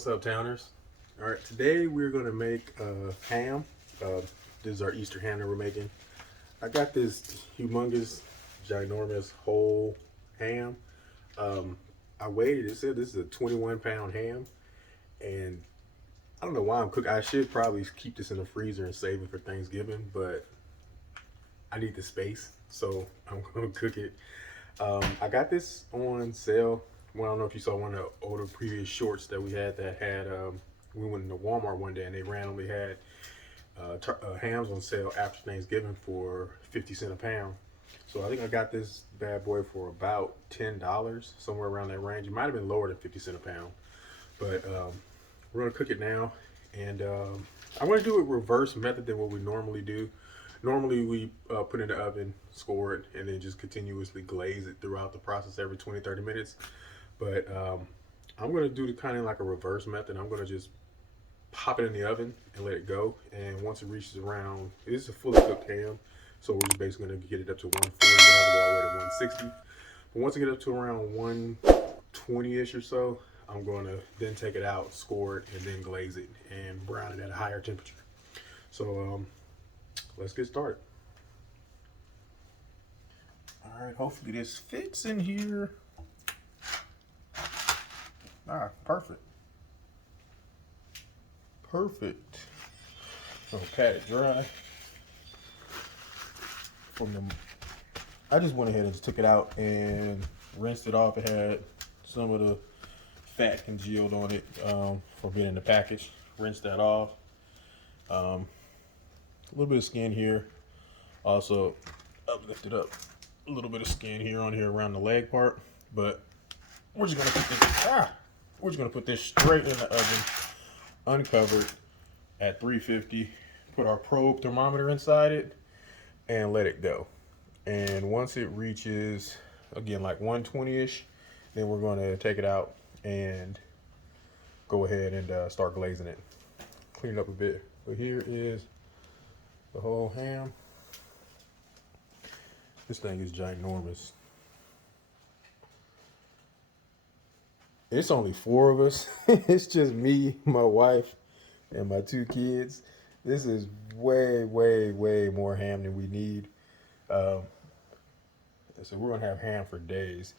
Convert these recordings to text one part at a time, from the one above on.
What's up, Towners? All right, today we're gonna make ham. This is our Easter ham that we're making. I got this humongous, ginormous whole ham. I weighed it. It said this is a 21-pound ham, and I don't know why I'm cooking. I should probably keep this in the freezer and save it for Thanksgiving, but I need the space, so I'm gonna cook it. I got this on sale. Well, I don't know if you saw one of the older previous shorts that we had we went into Walmart one day and they randomly had hams on sale after Thanksgiving for 50 cents a pound. So I think I got this bad boy for about $10, somewhere around that range. It might have been lower than 50 cents a pound, but we're gonna cook it now. And I'm gonna do a reverse method than what we normally do. Normally we put it in the oven, score it, and then just continuously glaze it throughout the process every 20-30 minutes. But I'm gonna do the kind of like a reverse method. I'm gonna just pop it in the oven and let it go. And once it reaches around, this is a fully cooked ham, so we're just basically gonna get it up to 140. We're gonna have to go all the way to 160. But once I get up to around 120-ish or so, I'm gonna then take it out, score it, and then glaze it and brown it at a higher temperature. So let's get started. All right, hopefully this fits in here. Perfect. Perfect. So pat it dry. I just went ahead and just took it out and rinsed it off. It had some of the fat congealed on it from being in the package. Rinsed that off. A little bit of skin here. Also, I've lifted up a little bit of skin here around the leg part. But we're just gonna put this straight in the oven, uncovered at 350. Put our probe thermometer inside it and let it go. And once it reaches, again, like 120-ish, then we're going to take it out and go ahead and start glazing it. Clean it up a bit. But here is the whole ham. This thing is ginormous. It's only 4 of us. It's just me, my wife, and my 2 kids. This is way, way, way more ham than we need. So we're gonna have ham for days.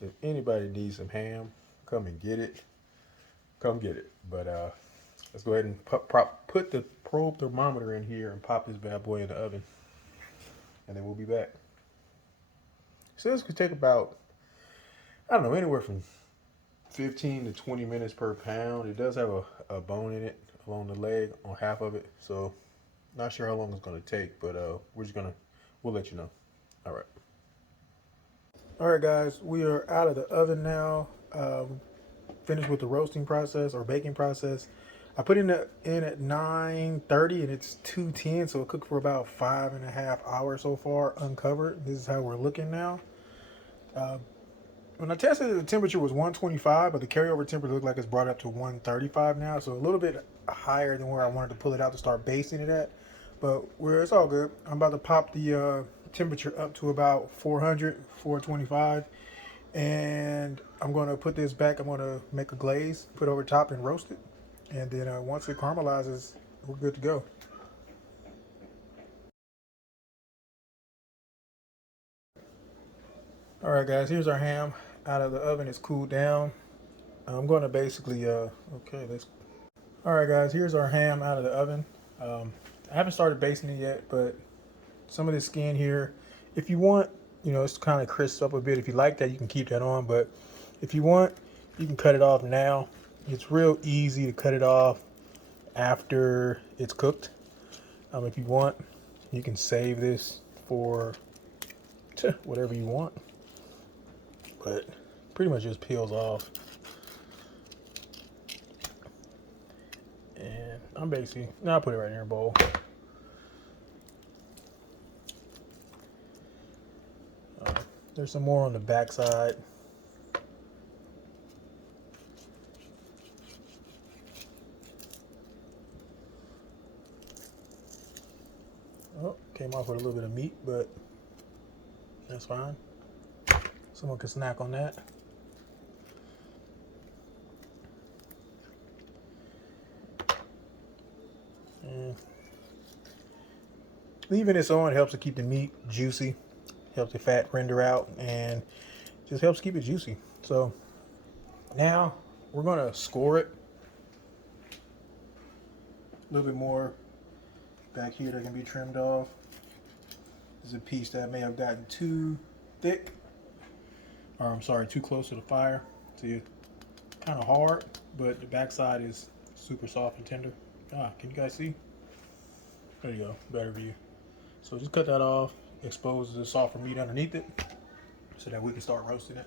If anybody needs some ham, come and get it. Come get it. But let's go ahead and put the probe thermometer in here and pop this bad boy in the oven, and then we'll be back. So this could take about, I don't know, anywhere from 15 to 20 minutes per pound. It does have a bone in it along the leg on half of it, so not sure how long it's going to take, but we'll let you know. All right guys, we are out of the oven now. Finished with the roasting process or baking process. I put in at 9:30 and it's 2:10, so it cooked for about 5.5 hours so far uncovered. This is how we're looking now. When I tested it, the temperature was 125, but the carryover temperature looked like it's brought up to 135 now, so a little bit higher than where I wanted to pull it out to start basting it at. But it's all good. I'm about to pop the temperature up to about 400, 425, and I'm going to put this back. I'm going to make a glaze, put it over top, and roast it. And then once it caramelizes, we're good to go. All right, guys, here's our ham out of the oven. It's cooled down. I'm going to basically, all right, guys, here's our ham out of the oven. I haven't started basting it yet, but some of the skin here, if you want, it's kind of crisp up a bit. If you like that, you can keep that on, but if you want, you can cut it off now. It's real easy to cut it off after it's cooked. If you want, you can save this for whatever you want. But pretty much just peels off. And I'll put it right in your bowl. There's some more on the back side. Oh, came off with a little bit of meat, but that's fine. Someone can snack on that. Leaving this on helps to keep the meat juicy, helps the fat render out, and just helps keep it juicy. So now we're gonna score it. A little bit more back here that can be trimmed off. There's a piece that may have gotten too thick, or I'm sorry, too close to the fire. See, kind of hard, but the backside is super soft and tender. Can you guys see? There you go, better view. So just cut that off, expose the softer meat underneath it, so that we can start roasting it.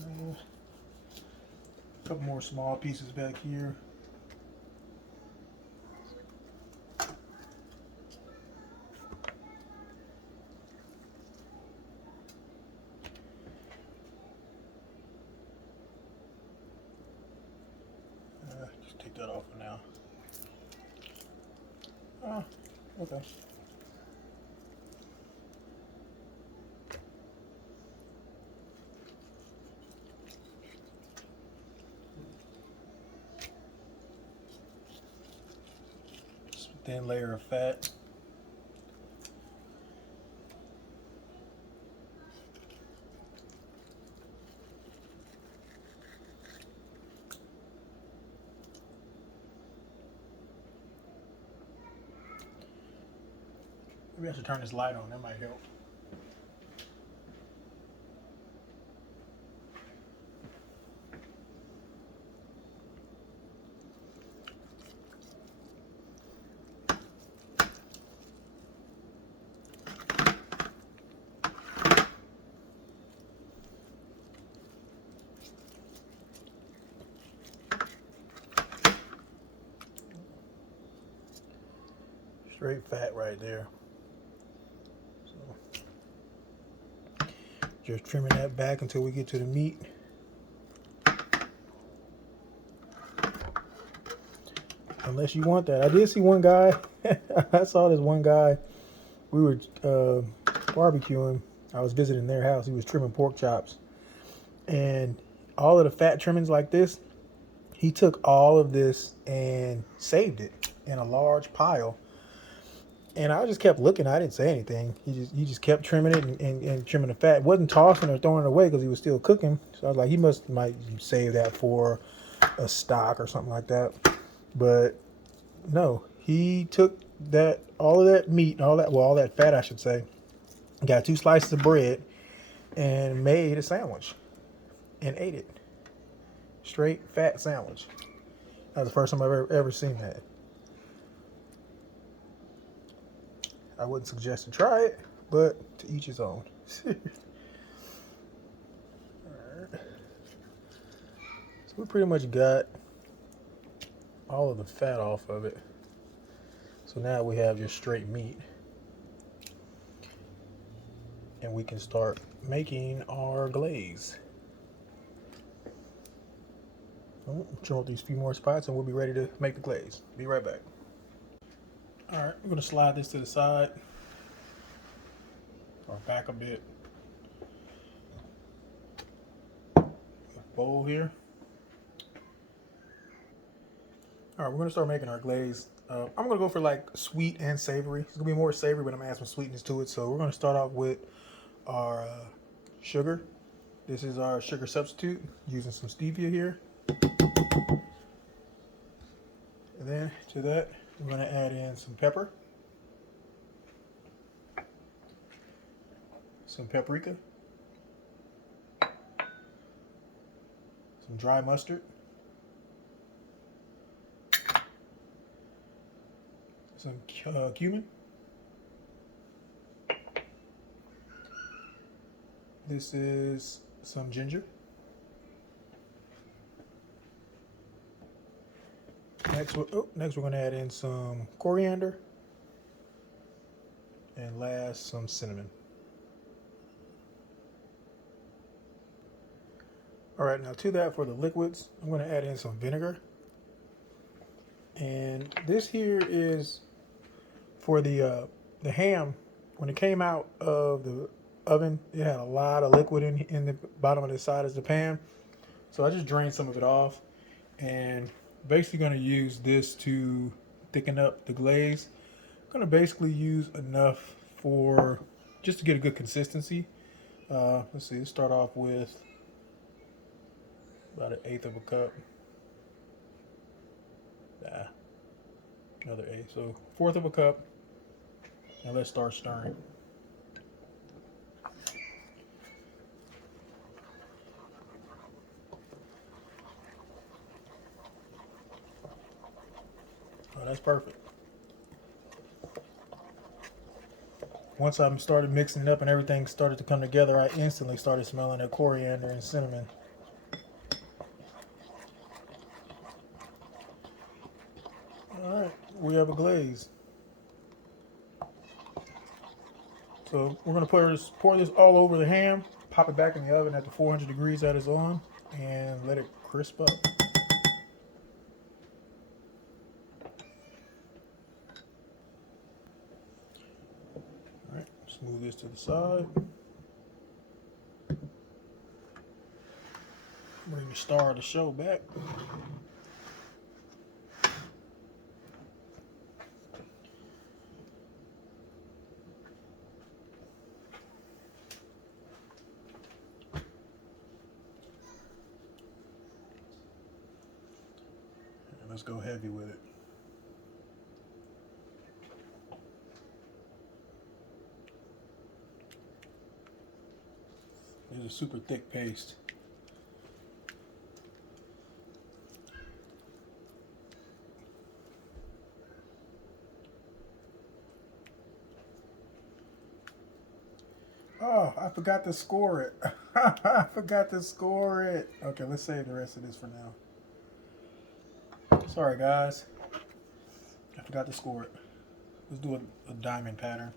A couple more small pieces back here. Just take that off for now. Okay. Just a thin layer of fat. Maybe I should turn this light on, that might help. Straight fat right there. Just trimming that back until we get to the meat. Unless you want that. I did see one guy. I saw this one guy. We were barbecuing. I was visiting their house. He was trimming pork chops. And all of the fat trimmings like this, he took all of this and saved it in a large pile. And I just kept looking. I didn't say anything. He just kept trimming it and trimming the fat. Wasn't tossing or throwing it away because he was still cooking. So I was like, he might save that for a stock or something like that. But no, he took all of that meat, all that fat, I should say, got 2 slices of bread and made a sandwich and ate it. Straight fat sandwich. That was the first time I've ever seen that. I wouldn't suggest to try it, but to each his own. Alright. So we pretty much got all of the fat off of it. So now we have just straight meat. And we can start making our glaze. Trim up these few more spots and we'll be ready to make the glaze. Be right back. Alright, I'm going to slide this to the side, or back a bit. Bowl here. Alright, we're going to start making our glaze. I'm going to go for like sweet and savory. It's going to be more savory, but I'm adding some sweetness to it. So we're going to start off with our sugar. This is our sugar substitute, using some stevia here. And then to that, we're going to add in some pepper, some paprika, some dry mustard, some cumin. This is some ginger. Next we're going to add in some coriander, and last some cinnamon. All right, now to that, for the liquids, I'm going to add in some vinegar. And this here is for the ham. When it came out of the oven, it had a lot of liquid in the bottom of the side of the pan. So I just drained some of it off, and Basically going to use this to thicken up the glaze. I'm going to basically use enough for just to get a good consistency. Let's see, let's start off with about 1/8 of a cup. Another eighth. So 1/4 of a cup. And let's start stirring. Oh, that's perfect. Once I started mixing it up and everything started to come together, I instantly started smelling the coriander and cinnamon. All right, we have a glaze. So we're gonna pour this all over the ham, pop it back in the oven at the 400 degrees that it's on, and let it crisp up. All right, move this to the side. Bring the star of the show back. And let's go heavy with it. It's a super thick paste. Oh, I forgot to score it. I forgot to score it. Okay, let's save the rest of this for now. Sorry, guys. I forgot to score it. Let's do a diamond pattern.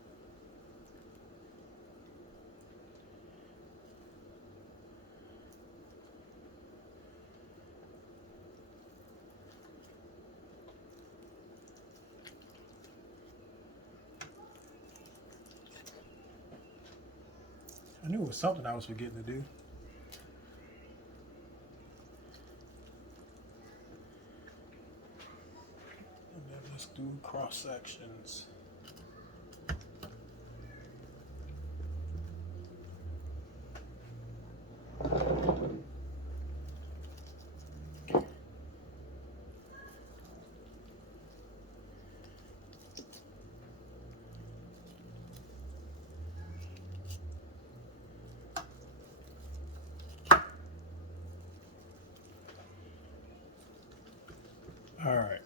I knew it was something I was forgetting to do. And then let's do cross sections. All right,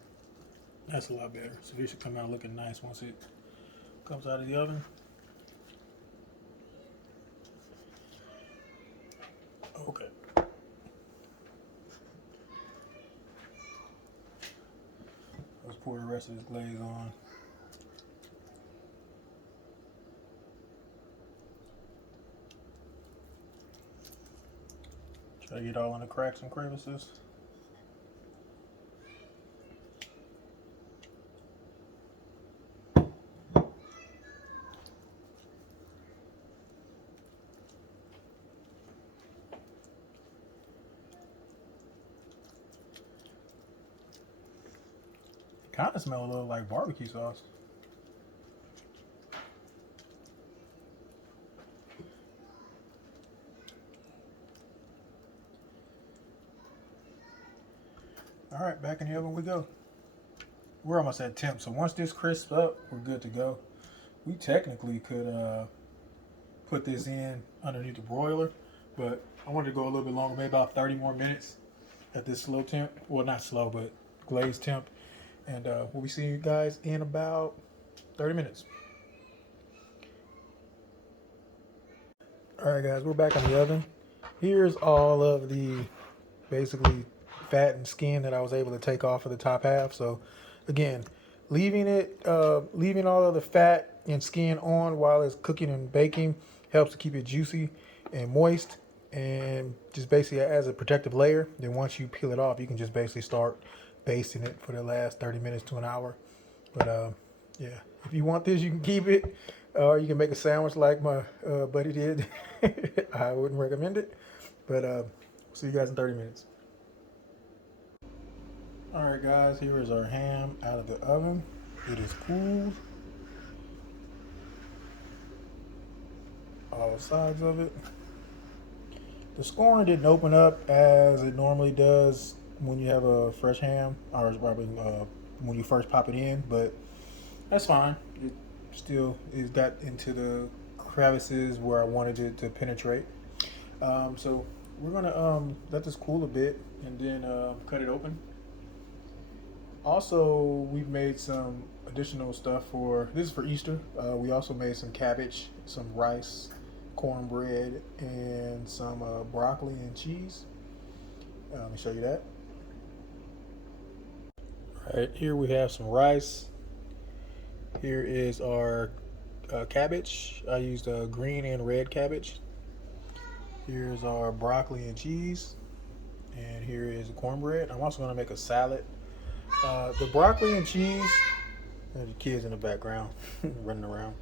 that's a lot better. So this should come out looking nice once it comes out of the oven. Okay. Let's pour the rest of this glaze on. Try to get all in the cracks and crevices. Kind of smell a little like barbecue sauce. All right, back in the oven we go. We're almost at temp, so once this crisps up, we're good to go. We technically could put this in underneath the broiler, but I wanted to go a little bit longer, maybe about 30 more minutes at this slow temp. Well, not slow, but glazed temp. And we'll be seeing you guys in about 30 minutes. All right, guys, we're back in the oven. Here's all of the basically fat and skin that I was able to take off of the top half. So again, leaving all of the fat and skin on while it's cooking and baking helps to keep it juicy and moist, and just basically as a protective layer. Then once you peel it off, you can just basically start basting it for the last 30 minutes to an hour. But yeah, if you want this, you can keep it, or you can make a sandwich like my buddy did. I wouldn't recommend it, but see you guys in 30 minutes. Alright guys, here is our ham out of the oven. It is cooled. All sides of it. The scoring didn't open up as it normally does when you have a fresh ham, or probably when you first pop it in, but that's fine. It still is got into the crevices where I wanted it to penetrate. So we're gonna let this cool a bit and then cut it open. Also, we've made some additional stuff this is for Easter. We also made some cabbage, some rice, cornbread, and some broccoli and cheese. Let me show you that. All right, here we have some rice. Here is our cabbage. I used green and red cabbage. Here's our broccoli and cheese. And here is the cornbread. I'm also going to make a salad. The broccoli and cheese, there's the kids in the background running around.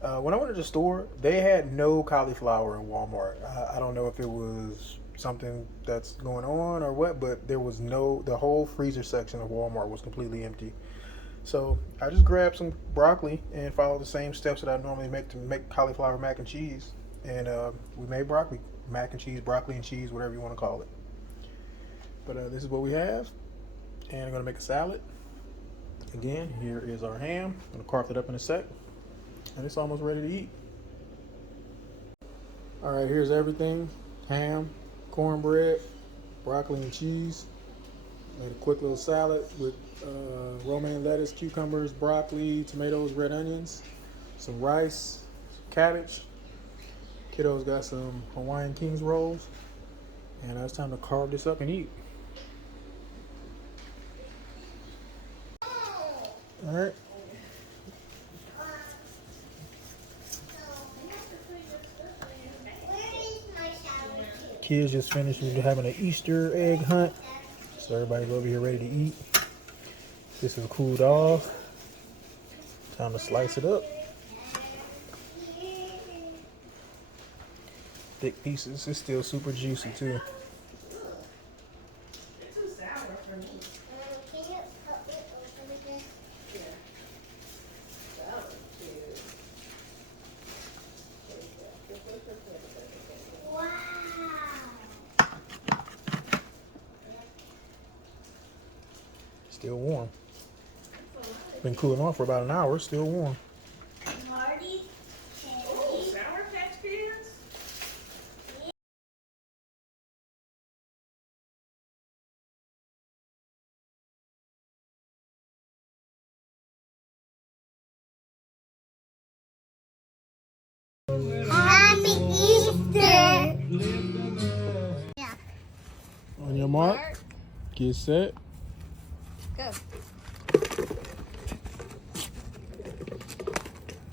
When I went to the store, they had no cauliflower in Walmart. I don't know if it was something that's going on or what, but there was the whole freezer section of Walmart was completely empty. So I just grabbed some broccoli and followed the same steps that I normally make to make cauliflower mac and cheese. And we made broccoli, mac and cheese, broccoli and cheese, whatever you want to call it. But this is what we have. And I'm going to make a salad. Again, here is our ham. I'm going to carve it up in a sec. And it's almost ready to eat. All right, here's everything. Ham, cornbread, broccoli and cheese. Made a quick little salad with romaine lettuce, cucumbers, broccoli, tomatoes, red onions, some rice, cabbage. Kiddo's got some Hawaiian Kings rolls. And now it's time to carve this up and eat. All right. Kids just finished having an Easter egg hunt, so everybody's over here ready to eat. This is cooled off. Time to slice it up. Thick pieces. It's still super juicy too. Still warm. Been cooling off for about an hour. Still warm. Sour Patch Kids? Happy Easter! Yeah. On your mark, get set. Go.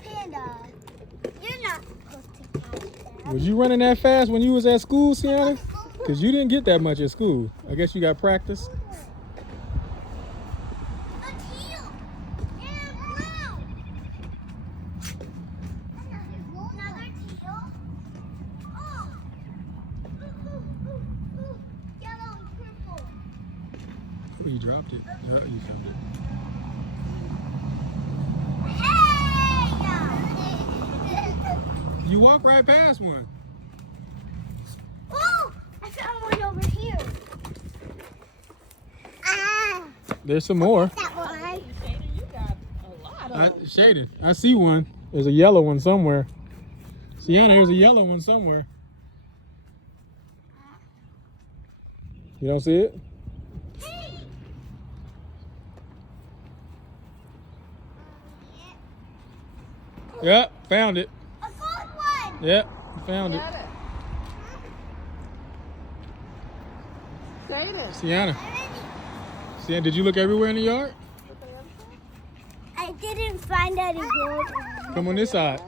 Panda, you're not supposed to catch that. Was you running that fast when you was at school, Sienna? Because you didn't get that much at school. I guess you got practice. A teal and blue. Another teal. Oh. Ooh. Yellow and purple. Oh, you dropped it. Yeah, you found it. Hey! You walked right past one. Oh! I found one over here. Ah! There's some more. That one. Shaden, you got a lot of Shaden, I see one. There's a yellow one somewhere. Sienna, there's a yellow one somewhere. You don't see it? Yep, found it. A gold one. Yep, found it. Got it. Shaden. Sienna, Sienna, did you look everywhere in the yard? I didn't find any gold. Come on this side.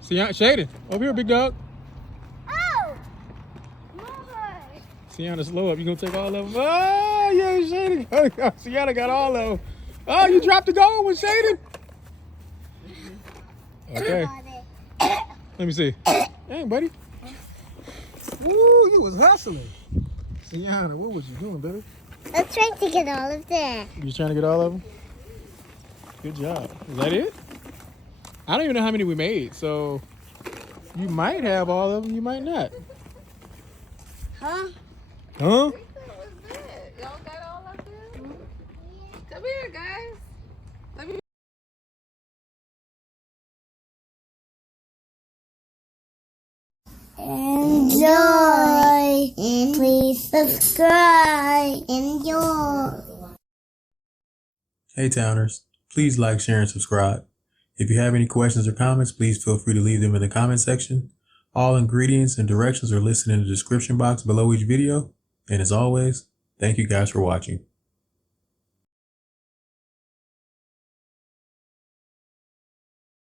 Sienna, Shaden, over here, big dog. Oh! More. Sienna, slow up. You gonna take all of them? Oh, yeah, Shaden. Sienna got all of them. Oh, you dropped the gold one, Shaden. Okay, Got it. let me see. Hey, buddy. Ooh, you was hustling. Yana, what was you doing, baby? I was trying to get all of that. You trying to get all of them? Good job. Is that it? I don't even know how many we made, so you might have all of them, you might not. Huh? Huh? That was good. Y'all got all of them? Come here, guys. Let me. Enjoy. And please subscribe. Enjoy. Hey Towners, please like, share, and subscribe. If you have any questions or comments, please feel free to leave them in the comment section. All ingredients and directions are listed in the description box below each video. And as always, thank you guys for watching.